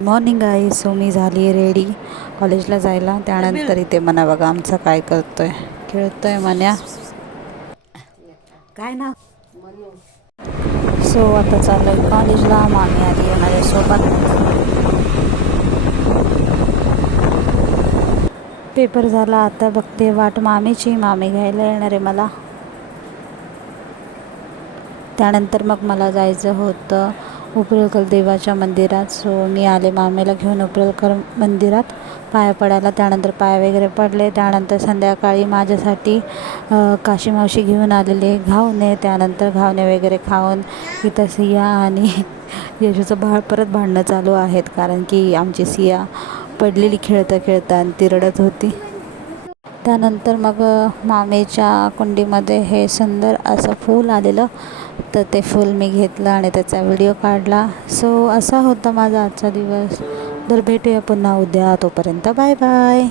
Morning आहे. So मी झाली आहे रेडी कॉलेजला जायला. त्यानंतर इथे मना बघा आमचा काय करतोय, खेळतोय मन्या. काय ना सो आता चाललोय कॉलेजला. मामी आली आहे माझ्यासोबत. पेपर झाला, आता बघते वाट मामीची. मामी घ्यायला येणार आहे मला. त्यानंतर मग मला जायचं होतं उपळकर देवाच्या मंदिरात. सो मी आले मामीला घेऊन उपळकर मंदिरात पाया पडायला. त्यानंतर पाय वगैरे पडले. त्यानंतर संध्याकाळी माझ्यासाठी काशी मावशी घेऊन आलेले घावणे. त्यानंतर घावणे वगैरे खाऊन इथं सिया आणि यशूचं बाळ परत भांडणं चालू आहेत, कारण की आमची सिया पडलेली खेळता खेळता आणि ती रडत होती. त्यानंतर मग मामीच्या कुंडीमध्ये हे सुंदर असं फूल आलेलं, तर ते फूल मी घेतलं आणि त्याचा व्हिडिओ काढला. सो असा होता माझा आजचा दिवस. तर भेटूया पुन्हा उद्या. तोपर्यंत बाय बाय.